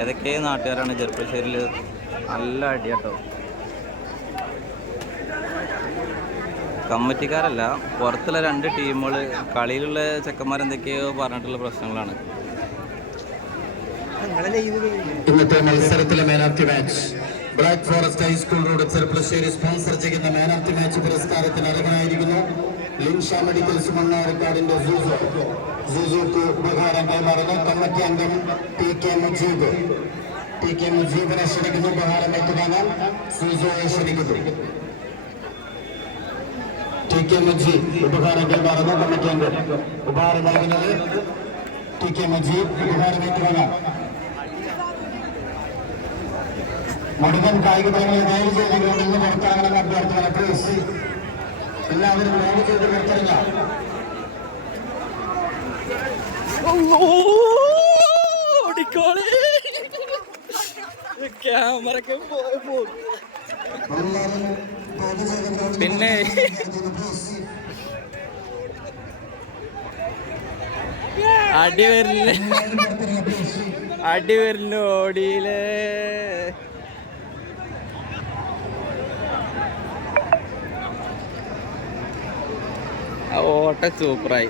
ഏതൊക്കെ നാട്ടുകാരാണ് ചെറുപ്പശ്ശേരിയിൽ നല്ല അടിയാട്ടോ. കമ്മിറ്റിക്കാരല്ല, പുറത്തുള്ള 2 ടീമുകൾ കളിയിലുള്ള ചെക്കന്മാരെന്തൊക്കെയോ പറഞ്ഞിട്ടുള്ള പ്രശ്നങ്ങളാണ്. ഇന്നത്തെ മത്സരത്തിലെ man of the match black forest high school road Cherpulassery sponsor ചെയ്യുന്ന മാൻ ഓഫ് ദി മാച്ച് പുരസ്കാരത്തിന് അർഹനായിരിക്കുന്നു ലിൻഷ മെഡിക്കൽസ് മണ്ണാർക്കാടിന്റെ സൂസുക്ക് ഉപഹാരം കൈമാറുന്നു കമ്മിറ്റി അംഗം ടി കെ മുജീബിനെ ക്ഷണിക്കുന്നു. ഉപഹാരം ഏറ്റുവാങ്ങാൻ സൂസുയെ ക്ഷണിക്കുന്നു. ടി കെ മുജീബ് ഉപഹാരം കൈമാറുന്നു. കമ്മിറ്റി അംഗം ഉപഹാരം നൽകുന്നത് ടി കെ മുജീബ്. ഉപഹാരം ഏറ്റുവാങ്ങാൻ മുഴുവൻ കായിക താരങ്ങളെ ദയവ് ചെയ്ത് ഗ്രൗണ്ടിൽ നിന്ന് പുറത്തിറങ്ങണമെന്ന് അഭ്യർത്ഥന. പ്ലീസ് എല്ലാവരും ദയവ് ചെയ്ത് പുറത്തിറങ്ങാം. പിന്നെ അടി വരുന്നു ഓടിയില്ലേ. ആ ഓട്ടം സൂപ്പറായി.